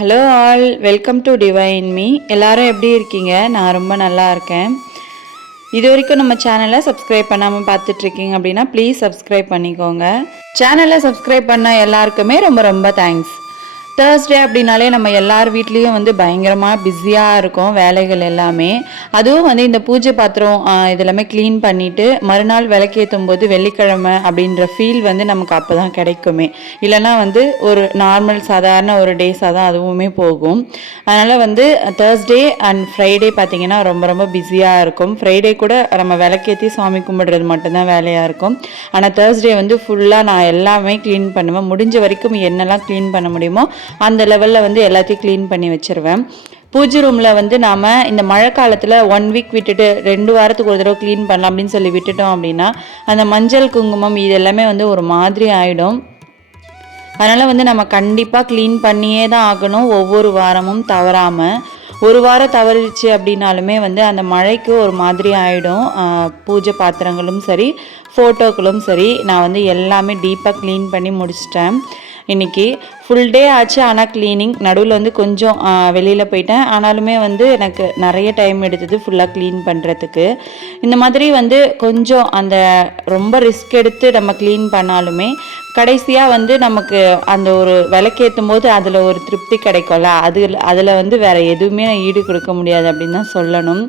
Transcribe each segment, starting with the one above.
Hello all, welcome to divine me. எல்லாரும் எப்படி இருக்கீங்க? நான் ரொம்ப நல்லா இருக்கேன். இது வரைக்கும் நம்ம சேனலை சப்ஸ்கிரைப் பண்ணாமல் பார்த்துட்ருக்கீங்க அப்படின்னா ப்ளீஸ் சப்ஸ்கிரைப் பண்ணிக்கோங்க. சேனலை சப்ஸ்கிரைப் பண்ண எல்லாருக்குமே ரொம்ப ரொம்ப தேங்க்ஸ். தேர்ஸ்டே அப்படின்னாலே நம்ம எல்லார் வீட்லேயும் வந்து பயங்கரமாக பிஸியாக இருக்கும் வேலைகள் எல்லாமே. அதுவும் வந்து இந்த பூஜை பாத்திரம் இதெல்லாமே க்ளீன் பண்ணிவிட்டு மறுநாள் விளக்கேற்றும் போது வெள்ளிக்கிழமை அப்படின்ற ஃபீல் வந்து நமக்கு அப்போ தான் கிடைக்குமே. இல்லைனா வந்து ஒரு நார்மல் சாதாரண ஒரு டேஸாக தான் அதுவுமே போகும். அதனால் வந்து தேர்ஸ்டே அண்ட் ஃப்ரைடே பார்த்திங்கன்னா ரொம்ப ரொம்ப பிஸியாக இருக்கும். ஃப்ரைடே கூட நம்ம விளக்கேற்றி சாமி கும்பிடுறது மட்டும்தான் வேலையாக இருக்கும். ஆனால் தேர்ஸ்டே வந்து ஃபுல்லாக நான் எல்லாமே க்ளீன் பண்ணுவேன். முடிஞ்ச வரைக்கும் என்னெல்லாம் க்ளீன் பண்ண முடியுமோ அந்த லெவலில் வந்து எல்லாத்தையும் க்ளீன் பண்ணி வச்சுருவேன். பூஜை ரூமில் வந்து நாம் இந்த மழை காலத்தில் 1 வீக் விட்டுட்டு 2 வாரத்துக்கு ஒரு தடவை க்ளீன் பண்ணலாம் அப்படின்னு சொல்லி விட்டுட்டோம் அப்படின்னா அந்த மஞ்சள் குங்குமம் இது எல்லாமே வந்து ஒரு மாதிரி ஆகிடும். அதனால் வந்து நம்ம கண்டிப்பாக க்ளீன் பண்ணியே தான் ஆகணும், ஒவ்வொரு வாரமும் தவறாமல். ஒரு வாரம் தவறிச்சு அப்படின்னாலுமே வந்து அந்த மழைக்கு ஒரு மாதிரி ஆகிடும். பூஜை பாத்திரங்களும் சரி, ஃபோட்டோக்களும் சரி, நான் வந்து எல்லாமே டீப்பாக க்ளீன் பண்ணி முடிச்சிட்டேன். இன்றைக்கி ஃபுல் டே ஆச்சு. ஆனால் க்ளீனிங் நடுவில் வந்து கொஞ்சம் வெளியில் போயிட்டேன். ஆனாலுமே வந்து எனக்கு நிறைய டைம் எடுத்தது ஃபுல்லாக க்ளீன் பண்ணுறதுக்கு. இந்த மாதிரி வந்து கொஞ்சம் அந்த ரொம்ப ரிஸ்க் எடுத்து நம்ம க்ளீன் பண்ணாலுமே கடைசியாக வந்து நமக்கு அந்த ஒரு விளக்கேற்றும் போது அதில் ஒரு திருப்தி கிடைக்கும்ல, அதில் வந்து வேறு எதுவுமே ஈடு கொடுக்க முடியாது அப்படின்னு தான் சொல்லணும்.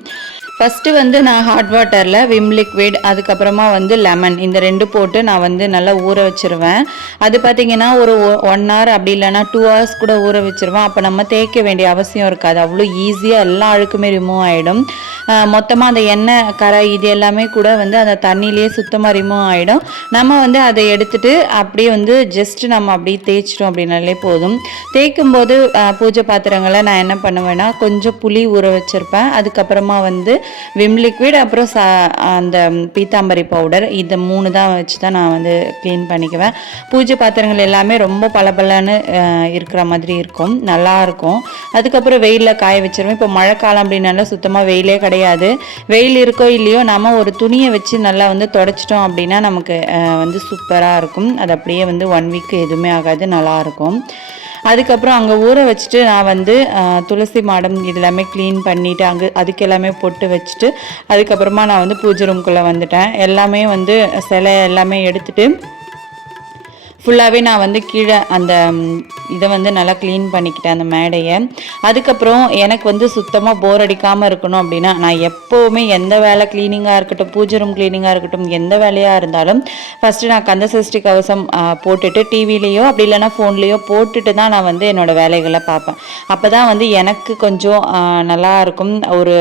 ஃபஸ்ட்டு வந்து நான் ஹாட் வாட்டரில் விம் லிக்விட், அதுக்கப்புறமா வந்து லெமன், இந்த 2 போட்டு நான் வந்து நல்லா ஊற வச்சுருவேன். அது பார்த்திங்கன்னா ஒரு 1 hour அப்படி இல்லைனா 2 hours கூட ஊற வச்சுருவேன். அப்போ நம்ம தேய்க்க வேண்டிய அவசியம் இருக்காது. அவ்வளோ ஈஸியாக எல்லா அழுக்குமே ரிமூவ் ஆகிடும். மொத்தமாக அந்த எண்ணெய் கரை இது எல்லாமே கூட வந்து அந்த தண்ணியிலேயே சுத்தமாக ரிமூவ் ஆகிடும். நம்ம வந்து அதை எடுத்துகிட்டு அப்படியே வந்து ஜஸ்ட்டு நம்ம அப்படியே தேய்ச்சிட்டோம் அப்படின்னாலே போதும். தேய்க்கும் போது பூஜை பாத்திரங்களை நான் என்ன பண்ணுவேன்னா கொஞ்சம் புளி ஊற வச்சுருப்பேன். அதுக்கப்புறமா வந்து விம் லிக்விட், அப்புறம் அந்த பீத்தாம்பரி பவுடர், இது 3 தான் வச்சு தான் நான் வந்து க்ளீன் பண்ணிக்குவேன். பூஜை பாத்திரங்கள் எல்லாமே ரொம்ப பளபளன்னு இருக்கிற மாதிரி இருக்கும், நல்லாயிருக்கும். அதுக்கப்புறம் வெயிலில் காய வச்சிருவேன். இப்போ மழை காலம் அப்படின்னால சுத்தமாக வெயிலே கிடையாது. வெயில் இருக்கோ இல்லையோ நம்ம ஒரு துணியை வச்சு நல்லா வந்து தொடச்சிட்டோம் அப்படின்னா நமக்கு வந்து சூப்பராக இருக்கும். அது அப்படியே வந்து 1 வீக் எதுவுமே ஆகாது, நல்லாயிருக்கும். அதுக்கப்புறம் அங்கே ஊற வச்சுட்டு நான் வந்து துளசி மாடம் இது எல்லாமே க்ளீன் பண்ணிவிட்டு அதுக்கு எல்லாமே பொட்டு வச்சுட்டு அதுக்கப்புறமா நான் வந்து பூஜை ரூம்குள்ளே வந்துட்டேன். எல்லாமே வந்து சிலை எல்லாமே எடுத்துகிட்டு ஃபுல்லாகவே நான் வந்து கீழே அந்த இதை வந்து நல்லா க்ளீன் பண்ணிக்கிட்டேன், அந்த மேடையை. அதுக்கப்புறம் எனக்கு வந்து சுத்தமாக போர் அடிக்காமல் இருக்கணும் அப்படின்னா நான் எப்போவுமே எந்த வேலை க்ளீனிங்காக இருக்கட்டும், பூஜை ரூம் க்ளீனிங்காக இருக்கட்டும், எந்த வேலையாக இருந்தாலும் ஃபஸ்ட்டு நான் கந்தசஷ்டி கவசம் போட்டுட்டு டிவிலேயோ அப்படி இல்லைனா ஃபோன்லேயோ போட்டுட்டு தான் நான் வந்து என்னோடய வேலைகளை பார்ப்பேன். அப்போ தான் வந்து எனக்கு கொஞ்சம் நல்லாயிருக்கும், ஒரு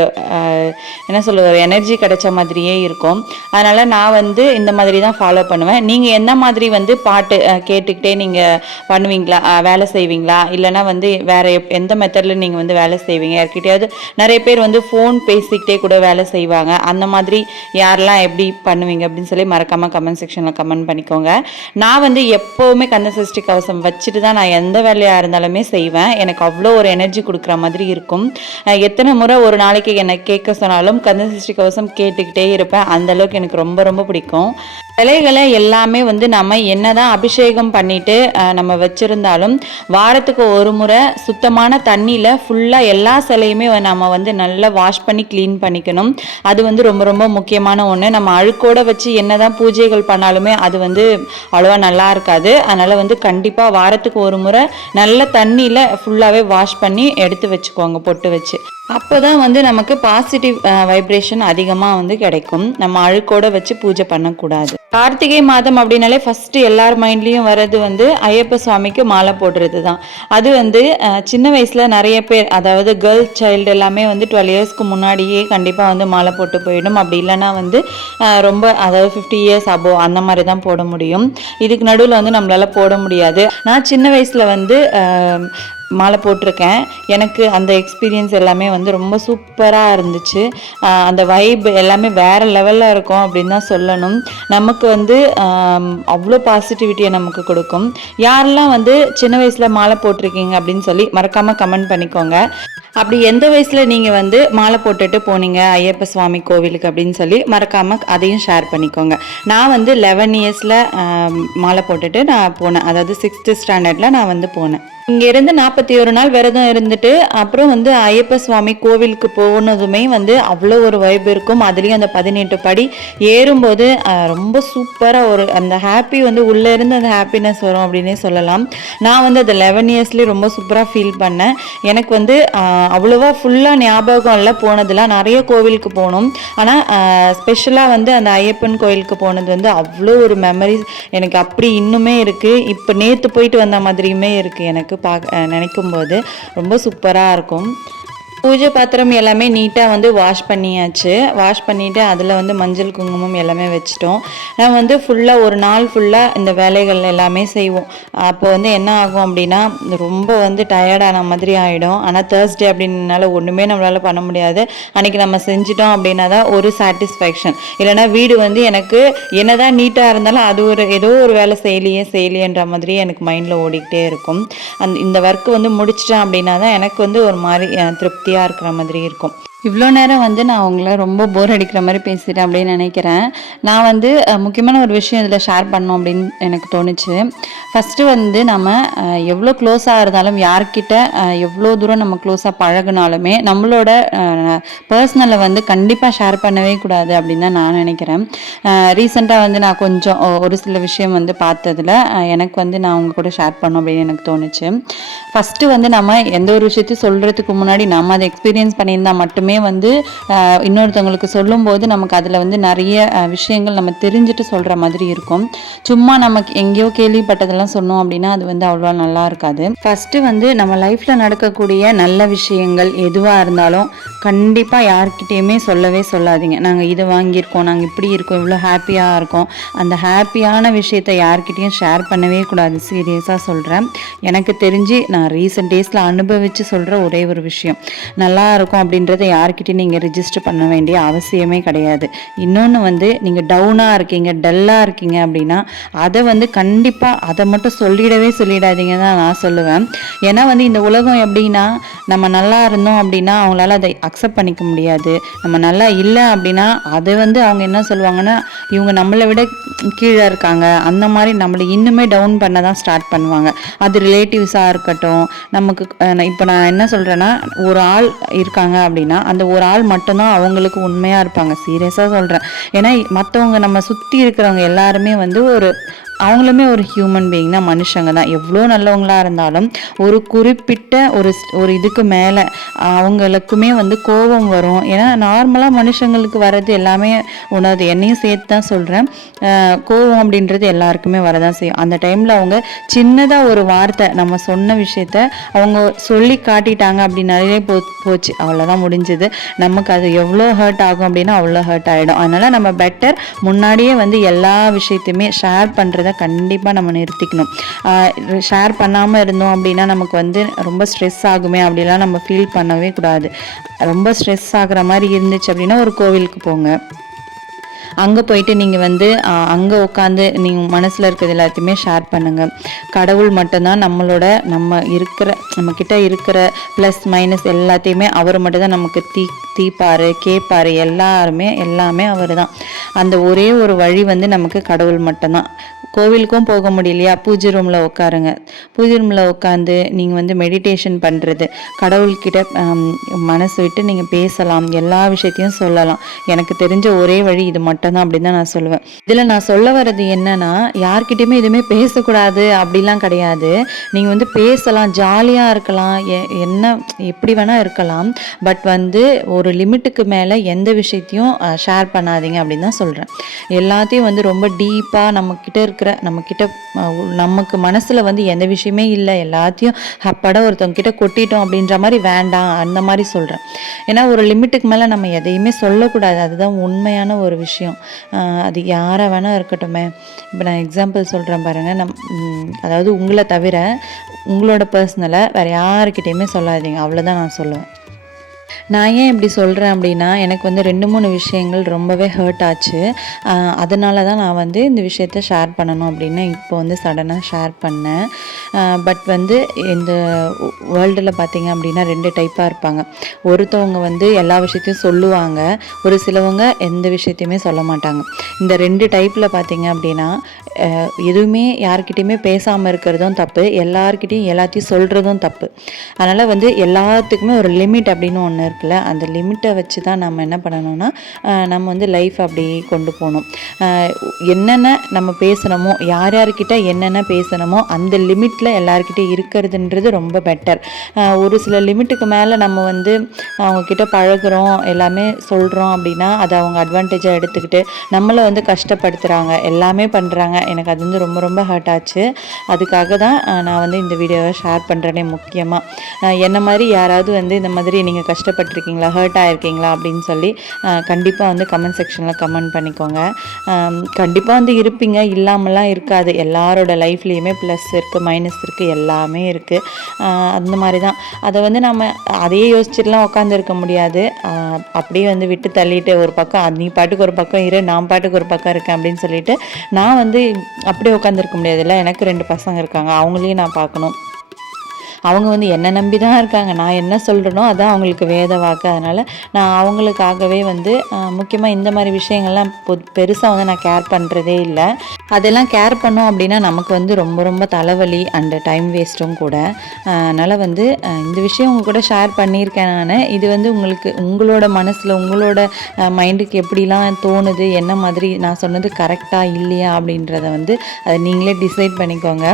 என்ன சொல்கிறது, ஒரு எனர்ஜி கிடைச்ச மாதிரியே இருக்கும். அதனால் நான் வந்து இந்த மாதிரி தான் ஃபாலோ பண்ணுவேன். நீங்கள் எந்த மாதிரி வந்து பாட்டு கேட்டுக்கிட்டே நீங்கள் பண்ணுவீங்களா, வேலை செய்வீங்களா, இல்லைனா வந்து வேறு எந்த மெத்தடில் நீங்கள் வந்து வேலை செய்வீங்க? யார்கிட்டையாவது நிறைய பேர் வந்து ஃபோன் பேசிக்கிட்டே கூட வேலை செய்வாங்க. அந்த மாதிரி யாரெல்லாம் எப்படி பண்ணுவீங்க அப்படின்னு சொல்லி மறக்காமல் கமெண்ட் செக்ஷனில் கமெண்ட் பண்ணிக்கோங்க. நான் வந்து எப்போவுமே கந்தசஷ்டி கவசம் வச்சுட்டு தான் நான் எந்த வேலையாக இருந்தாலுமே செய்வேன். எனக்கு அவ்வளோ ஒரு எனர்ஜி கொடுக்குற மாதிரி இருக்கும். எத்தனை முறை ஒரு நாளைக்கு என்னை கேட்க சொன்னாலும் கந்தசஷ்டி கவசம் கேட்டுக்கிட்டே இருப்பேன். அந்தளவுக்கு எனக்கு ரொம்ப ரொம்ப பிடிக்கும். சிலைகளை எல்லாமே வந்து நம்ம என்னதான் அபிஷேகம் பண்ணிட்டு நம்ம வச்சுருந்தாலும் வாரத்துக்கு ஒரு முறை சுத்தமான தண்ணியில் ஃபுல்லாக எல்லா சிலையுமே நம்ம வந்து நல்லா வாஷ் பண்ணி க்ளீன் பண்ணிக்கணும். அது வந்து ரொம்ப ரொம்ப முக்கியமான ஒன்று. நம்ம அழுக்கோடு வச்சு என்னதான் பூஜைகள் பண்ணாலுமே அது வந்து அவ்வளோவா நல்லா இருக்காது. அதனால் வந்து கண்டிப்பாக வாரத்துக்கு ஒரு முறை நல்ல தண்ணியில் ஃபுல்லாகவே வாஷ் பண்ணி எடுத்து வச்சுக்கோங்க, பொட்டு வச்சு. அப்போ தான் வந்து நமக்கு பாசிட்டிவ் வைப்ரேஷன் அதிகமாக வந்து கிடைக்கும். நம்ம அழுக்கோடு வச்சு பூஜை பண்ணக்கூடாது. கார்த்திகை மாதம் அப்படின்னாலே ஃபஸ்ட்டு எல்லார் மைண்ட்லேயும் வர்றது வந்து ஐயப்ப சுவாமிக்கு மாலை போடுறது தான். அது வந்து சின்ன வயசில் நிறைய பேர், அதாவது கேர்ள்ஸ் சைல்டு எல்லாமே வந்து 12 இயர்ஸ்க்கு முன்னாடியே கண்டிப்பாக வந்து மாலை போட்டு போயிடும். அப்படி இல்லைன்னா வந்து ரொம்ப, அதாவது 50 இயர்ஸ் அபோவ் அந்த மாதிரி தான் போட முடியும். இதுக்கு நடுவில் வந்து நம்மளால் போட முடியாது. நான் சின்ன வயசில் வந்து மாலை போட்டிருக்கேன். எனக்கு அந்த எக்ஸ்பீரியன்ஸ் எல்லாமே வந்து ரொம்ப சூப்பராக இருந்துச்சு. அந்த வைப் எல்லாமே வேறு லெவலில் இருக்கும் அப்படின்னு தான் சொல்லணும். நமக்கு வந்து அவ்வளோ பாசிட்டிவிட்டியை நமக்கு கொடுக்கும். யாரெல்லாம் வந்து சின்ன வயசில் மாலை போட்டிருக்கீங்க அப்படின்னு சொல்லி மறக்காமல் கமெண்ட் பண்ணிக்கோங்க. அப்படி எந்த வயசில் நீங்கள் வந்து மாலை போட்டுட்டு போனீங்க ஐயப்ப சுவாமி கோவிலுக்கு அப்படின்னு சொல்லி மறக்காமல் அதையும் ஷேர் பண்ணிக்கோங்க. நான் வந்து 11 இயர்ஸில் மாலை போட்டுட்டு நான் போனேன், அதாவது 6th ஸ்டாண்டர்டில் நான் வந்து போனேன். இங்கேருந்து 41 நாள் விரதம் இருந்துட்டு அப்புறம் வந்து ஐயப்ப சுவாமி கோவிலுக்கு போனதுமே வந்து அவ்வளோ ஒரு வைப் இருக்கும். அதுலேயும் அந்த 18 படி ஏறும்போது ரொம்ப சூப்பராக ஒரு அந்த ஹாப்பி வந்து உள்ளே இருந்து அந்த ஹாப்பினஸ் வரும் அப்படின்னே சொல்லலாம். நான் வந்து அது 11 இயர்ஸ்லேயே ரொம்ப சூப்பராக ஃபீல் பண்ணேன். எனக்கு வந்து அவ்வளோவா ஃபுல்லாக ஞாபகம் இல்லை போனதெல்லாம். நிறைய கோவிலுக்கு போனோம். ஆனால் ஸ்பெஷலாக வந்து அந்த ஐயப்பன் கோயிலுக்கு போனது வந்து அவ்வளோ ஒரு மெமரிஸ் எனக்கு அப்படி இன்னுமே இருக்குது. இப்போ நேற்று போயிட்டு வந்த மாதிரியுமே இருக்குது எனக்கு நினைக்கும்போது ரொம்ப சூப்பராக இருக்கும். பூஜை பாத்திரம் எல்லாமே நீட்டாக வந்து வாஷ் பண்ணியாச்சு. வாஷ் பண்ணிவிட்டு அதில் வந்து மஞ்சள் குங்குமம் எல்லாமே வச்சிட்டோம். நம்ம வந்து ஃபுல்லாக ஒரு நாள் ஃபுல்லாக இந்த வேலைகள் எல்லாமே செய்வோம். அப்போ வந்து என்ன ஆகும் அப்படின்னா ரொம்ப வந்து டயர்டான மாதிரி ஆகிடும். ஆனால் தேர்ஸ்டே அப்படின்னால ஒன்றுமே நம்மளால் பண்ண முடியாது. அன்றைக்கி நம்ம செஞ்சிட்டோம் அப்படின்னா தான் ஒரு சாட்டிஸ்ஃபேக்ஷன். இல்லைனா வீடு வந்து எனக்கு என்னதான் நீட்டாக இருந்தாலும் அது ஒரு ஏதோ ஒரு வேலை செய்யலையேன்ற மாதிரியே எனக்கு மைண்டில் ஓடிக்கிட்டே இருக்கும். இந்த ஒர்க் வந்து முடிச்சிட்டேன் அப்படின்னா தான் எனக்கு வந்து ஒரு மாதிரி திருப்தியாக இருக்கிற மாதிரி இருக்கும். இவ்வளோ நேரம் வந்து நான் உங்களை ரொம்ப போர் அடிக்கிற மாதிரி பேசிட்டேன் அப்படின்னு நினைக்கிறேன். நான் வந்து முக்கியமான ஒரு விஷயம் இதில் ஷேர் பண்ணோம் அப்படின்னு எனக்கு தோணுச்சு. ஃபஸ்ட்டு வந்து நம்ம எவ்வளோ க்ளோஸாக இருந்தாலும் யார்கிட்ட எவ்வளோ தூரம் நம்ம க்ளோஸாக பழகினாலுமே நம்மளோட பர்சனலை வந்து கண்டிப்பாக ஷேர் பண்ணவே கூடாது அப்படின்னு தான் நான் நினைக்கிறேன். ரீசெண்டாக வந்து நான் கொஞ்சம் ஒரு சில விஷயம் வந்து பார்த்ததில் எனக்கு வந்து நான் உங்கள் கூட ஷேர் பண்ணோம் அப்படின்னு எனக்கு தோணுச்சு. ஃபஸ்ட்டு வந்து நம்ம எந்த ஒரு விஷயத்தையும் சொல்கிறதுக்கு முன்னாடி நம்ம அதை எக்ஸ்பீரியன்ஸ் பண்ணியிருந்தால் மட்டுமே வந்து இன்னொருத்தவங்களுக்கு சொல்லும்போது நமக்கு அதில் வந்து நிறைய விஷயங்கள் நம்ம தெரிஞ்சுட்டு சொல்கிற மாதிரி இருக்கும். சும்மா நமக்கு எங்கேயோ கேள்விப்பட்டதெல்லாம் சொன்னோம் அப்படின்னா அது வந்து அவ்வளோ நல்லா இருக்காது. ஃபஸ்ட்டு வந்து நம்ம லைஃப்பில் நடக்கக்கூடிய நல்ல விஷயங்கள் எதுவாக இருந்தாலும் கண்டிப்பாக யார்கிட்டையுமே சொல்லவே சொல்லாதீங்க. நாங்கள் இதை வாங்கியிருக்கோம், நாங்கள் இப்படி இருக்கோம், இவ்வளோ ஹாப்பியாக இருக்கோம். அந்த ஹாப்பியான விஷயத்தை யார்கிட்டையும் ஷேர் பண்ணவே கூடாது. சீரியஸாக சொல்கிறேன். எனக்கு தெரிஞ்சு நான் ரீசெண்ட் டேஸில் அனுபவித்து சொல்கிற ஒரே ஒரு விஷயம், நல்லா இருக்கும் அப்படின்றத யார்கிட்டையும் நீங்கள் ரிஜிஸ்டர் பண்ண வேண்டிய அவசியமே கிடையாது. இன்னொன்று வந்து நீங்கள் டவுனாக இருக்கீங்க, டல்லாக இருக்கீங்க அப்படின்னா அதை வந்து கண்டிப்பாக அதை மட்டும் சொல்லிடாதீங்கன்னு தான் நான் சொல்லுவேன். ஏன்னா வந்து இந்த உலகம் எப்படின்னா நம்ம நல்லா இருந்தோம் அப்படின்னா அவங்களால அதை அக்செப்ட் பண்ணிக்க முடியாது. நம்ம நல்லா இல்லை அப்படின்னா அதை வந்து அவங்க என்ன சொல்லுவாங்கன்னா இவங்க நம்மளை விட கீழே இருக்காங்க, அந்த மாதிரி நம்மளை இன்னுமே டவுன் பண்ண தான் ஸ்டார்ட் பண்ணுவாங்க. அது ரிலேட்டிவ்ஸாக இருக்கட்டும். நமக்கு இப்போ நான் என்ன சொல்கிறேன்னா ஒரு ஆள் இருக்காங்க அப்படின்னா அந்த ஒரு ஆள் மட்டும்தான் அவங்களுக்கு உண்மையாக இருப்பாங்க. சீரியஸாக சொல்கிறேன். ஏன்னா மற்றவங்க நம்ம சுற்றி இருக்கிறவங்க எல்லாருமே வந்து அவங்களுமே ஒரு ஹியூமன் பீயிங் தான், மனுஷங்க தான். எவ்வளோ நல்லவங்களாக இருந்தாலும் ஒரு குறிப்பிட்ட ஒரு இதுக்கு மேலே அவங்களுக்குமே வந்து கோபம் வரும். ஏன்னா நார்மலாக மனுஷங்களுக்கு வர்றது எல்லாமே உணர்வு, என்னையும் சேர்த்து தான் சொல்கிறேன். கோபம் அப்படின்றது எல்லாருக்குமே வரதான் செய்யும். அந்த டைமில் அவங்க சின்னதாக ஒரு வார்த்தை நம்ம சொன்ன விஷயத்த அவங்க சொல்லி காட்டிட்டாங்க அப்படின்னாலே போச்சு, அவ்வளோதான் முடிஞ்சுது. நமக்கு அது எவ்வளோ ஹர்ட் ஆகும் அப்படின்னா அவ்வளோ ஹர்ட் ஆகிடும். அதனால் நம்ம பெட்டர் முன்னாடியே வந்து எல்லா விஷயத்தையுமே ஷேர் பண்ணுறத கண்டிப்பாக நம்ம நிறுத்திக்கணும். ஷேர் பண்ணாமல் இருந்தோம் அப்படின்னா நமக்கு வந்து ரொம்ப ஸ்ட்ரெஸ் ஆகுமே அப்படிலாம் நம்ம ஃபீல் பண்ணவே கூடாது. ரொம்ப ஸ்ட்ரெஸ் ஆகுற மாதிரி இருந்துச்சு அப்படின்னா ஒரு கோவிலுக்கு போங்க. அங்கே போயிட்டு நீங்கள் வந்து அங்கே உட்காந்து நீங்கள் மனசில் இருக்கிறது எல்லாத்தையுமே ஷேர் பண்ணுங்கள். கடவுள் மட்டும்தான் நம்மக்கிட்ட இருக்கிற ப்ளஸ் மைனஸ் எல்லாத்தையுமே அவர் மட்டும்தான் நமக்கு தீப்பார் கேட்பார். எல்லாமே அவர் தான். அந்த ஒரே ஒரு வழி வந்து நமக்கு கடவுள் மட்டும்தான். கோவிலுக்கும் போக முடியலையா, பூஜை ரூமில் உட்காருங்க. பூஜை ரூமில் உட்காந்து நீங்கள் வந்து மெடிடேஷன் பண்ணுறது, கடவுள்கிட்ட மனசு விட்டு நீங்கள் பேசலாம், எல்லா விஷயத்தையும் சொல்லலாம். எனக்கு தெரிஞ்ச ஒரே வழி இது மட்டும்தான் அப்படின்னு தான் நான் சொல்லுவேன். இதில் நான் சொல்ல வர்றது என்னன்னா, யார்கிட்டையுமே எதுவுமே பேசக்கூடாது அப்படிலாம் கிடையாது. நீங்கள் வந்து பேசலாம், ஜாலியாக இருக்கலாம், எப்படி வேணால் இருக்கலாம். பட் வந்து ஒரு லிமிட்டுக்கு மேலே எந்த விஷயத்தையும் ஷேர் பண்ணாதீங்க அப்படின்னு தான் சொல்கிறேன். எல்லாத்தையும் வந்து ரொம்ப டீப்பாக நமக்கு மனசில் வந்து எந்த விஷயமே இல்லை, எல்லாத்தையும் அப்பட ஒருத்தவங்க கொட்டிட்டோம் அப்படின்ற மாதிரி வேண்டாம், அந்த மாதிரி சொல்கிறேன். ஏன்னா ஒரு லிமிட்டுக்கு மேலே நம்ம எதையுமே சொல்லக்கூடாது. அதுதான் உண்மையான ஒரு விஷயம். அது யாராக வேணால் இருக்கட்டுமே. இப்போ நான் எக்ஸாம்பிள் சொல்கிறேன் பாருங்கள். அதாவது உங்களை தவிர உங்களோட பர்சனலை வேறு யாருக்கிட்டையுமே சொல்லாதீங்க, அவ்வளோதான் நான் சொல்லுவேன். நான் ஏன் இப்படி சொல்கிறேன் அப்படின்னா, எனக்கு வந்து 2, 3 விஷயங்கள் ரொம்பவே ஹர்ட் ஆச்சு. அதனால தான் நான் வந்து இந்த விஷயத்த ஷேர் பண்ணணும் அப்படின்னு இப்போ வந்து சடனாக ஷேர் பண்ணேன். பட் வந்து இந்த வேர்ல்டில் பார்த்தீங்க அப்படின்னா 2 டைப்பாக இருப்பாங்க. ஒருத்தவங்க வந்து எல்லா விஷயத்தையும் சொல்லுவாங்க. ஒரு சிலவங்க எந்த விஷயத்தையுமே சொல்ல மாட்டாங்க. இந்த 2 டைப்பில் பார்த்தீங்க அப்படின்னா, எதுவுமே யார்கிட்டயுமே பேசாமல் இருக்கிறதும் தப்பு, எல்லார்கிட்டயும் எல்லாத்தையும் சொல்கிறதும் தப்பு. அதனால் வந்து எல்லாத்துக்குமே ஒரு லிமிட் அப்படின்னு ஒன்று இருக்குல்ல, அந்த லிமிட்டை வச்சு தான் நம்ம என்ன பண்ணணும்னா, நம்ம வந்து லைஃப் அப்படி கொண்டு போகணும். என்னென்ன நம்ம பேசணுமோ, யார் யார்கிட்ட என்னென்ன பேசணுமோ அந்த லிமிட்டில் எல்லாருக்கிட்டையும் இருக்கிறதுன்றது ரொம்ப பெட்டர். ஒரு சில லிமிட்டுக்கு மேலே நம்ம வந்து அவங்கக்கிட்ட பழகுறோம், எல்லாமே சொல்கிறோம் அப்படின்னா அதை அவங்க அட்வான்டேஜாக எடுத்துக்கிட்டு நம்மளை வந்து கஷ்டப்படுத்துகிறாங்க, எல்லாமே பண்ணுறாங்க. எனக்கு அது வந்து ரொம்ப ரொம்ப ஹர்ட் ஆச்சு. அதுக்காக தான் நான் வந்து இந்த வீடியோவை ஷேர் பண்ணுறேனே முக்கியமாக. என்ன மாதிரி யாராவது வந்து இந்த மாதிரி நீங்கள் கஷ்டப்பட்டிருக்கீங்களா, ஹர்ட் ஆகிருக்கீங்களா அப்படின்னு சொல்லி கண்டிப்பாக வந்து கமெண்ட் செக்ஷனில் கமெண்ட் பண்ணிக்கோங்க. கண்டிப்பாக வந்து இருப்பீங்க, இல்லாமலாம் இருக்காது. எல்லாரோட லைஃப்லேயுமே ப்ளஸ் இருக்குது, மைனஸ் இருக்குது, எல்லாமே இருக்குது. அந்த மாதிரி தான். அதை வந்து நம்ம அதையே யோசிச்சுட்டுலாம் உட்காந்துருக்க முடியாது. அப்படியே வந்து விட்டு தள்ளிட்டு ஒரு பக்கம் நீ பாட்டுக்கு ஒரு பக்கம் இரு, நான் பாட்டுக்கு ஒரு பக்கம் இருக்கேன் அப்படின்னு சொல்லிட்டு நான் வந்து அப்படியே உட்காந்துருக்க முடியாதுல்ல. எனக்கு 2 பசங்க இருக்காங்க, அவங்களையும் நான் பார்க்கணும். அவங்க வந்து என்னை நம்பி தான் இருக்காங்க. நான் என்ன சொல்கிறேனோ அதான் அவங்களுக்கு வேத வாக்கு. அதனால் நான் அவங்களுக்காகவே வந்து முக்கியமாக இந்த மாதிரி விஷயங்கள்லாம் பெருசாக வந்து நான் கேர் பண்ணுறதே இல்லை. அதெல்லாம் கேர் பண்ணோம் அப்படின்னா நமக்கு வந்து ரொம்ப ரொம்ப தலைவலி அண்டு டைம் வேஸ்ட்டும் கூட. அதனால் வந்து இந்த விஷயம் உங்க கூட ஷேர் பண்ணியிருக்கேன் நான். இது வந்து உங்களுக்கு உங்களோட மனசில் உங்களோட மைண்டுக்கு எப்படிலாம் தோணுது, என்ன மாதிரி நான் சொன்னது கரெக்டாக இல்லையா அப்படின்றத வந்து அதை நீங்களே டிசைட் பண்ணிக்கோங்க.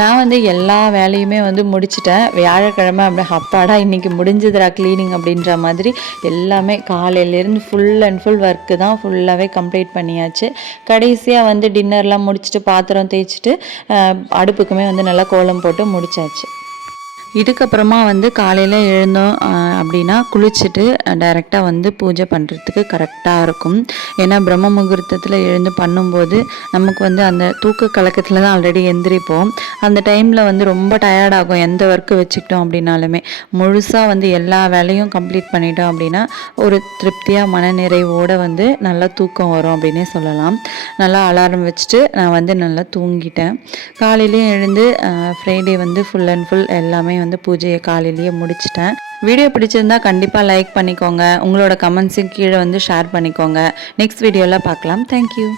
நான் வந்து எல்லா வேலையுமே வந்து முடிச்சிட்டேன். வியாழக்கிழமை அப்படியே அப்பாடா இன்றைக்கி முடிஞ்சதுடா க்ளீனிங் அப்படின்ற மாதிரி எல்லாமே காலையிலேருந்து ஃபுல் அண்ட் ஃபுல் ஒர்க்கு தான், ஃபுல்லாகவே கம்ப்ளீட் பண்ணியாச்சு. கடைசியாக வந்து டின்னர்லாம் முடிச்சுட்டு பாத்திரம் தேய்ச்சிட்டு அடுப்புக்குமே வந்து நல்லா கோலம் போட்டு முடிச்சாச்சு. இதுக்கப்புறமா வந்து காலையில் எழுந்தோம் அப்படின்னா குளிச்சுட்டு டைரெக்டாக வந்து பூஜை பண்ணுறதுக்கு கரெக்டாக இருக்கும். ஏன்னா பிரம்ம முகூர்த்தத்தில் எழுந்து பண்ணும்போது நமக்கு வந்து அந்த தூக்க கலக்கத்தில் தான் ஆல்ரெடி எந்திரிப்போம். அந்த டைமில் வந்து ரொம்ப டயர்டாகும். எந்த ஒர்க்கு வச்சுக்கிட்டோம் அப்படின்னாலுமே முழுசாக வந்து எல்லா வேலையும் கம்ப்ளீட் பண்ணிட்டோம் அப்படின்னா ஒரு திருப்தியாக மனநிறைவோடு வந்து நல்லா தூக்கம் வரும் அப்படின்னே சொல்லலாம். நல்லா அலாரம் வச்சுட்டு நான் வந்து நல்லா தூங்கிட்டேன். காலையிலேயும் எழுந்து ஃப்ரைடே வந்து ஃபுல் அண்ட் ஃபுல் எல்லாமே வந்து பூஜையை காலையிலேயே முடிச்சிட்டேன். வீடியோ பிடிச்சிருந்தா கண்டிப்பாக லைக் பண்ணிக்கோங்க. உங்களோட கமெண்ட்ஸையும் கீழே வந்து ஷேர் பண்ணிக்கோங்க. நெக்ஸ்ட் வீடியோவில் பார்க்கலாம். தேங்க்யூ.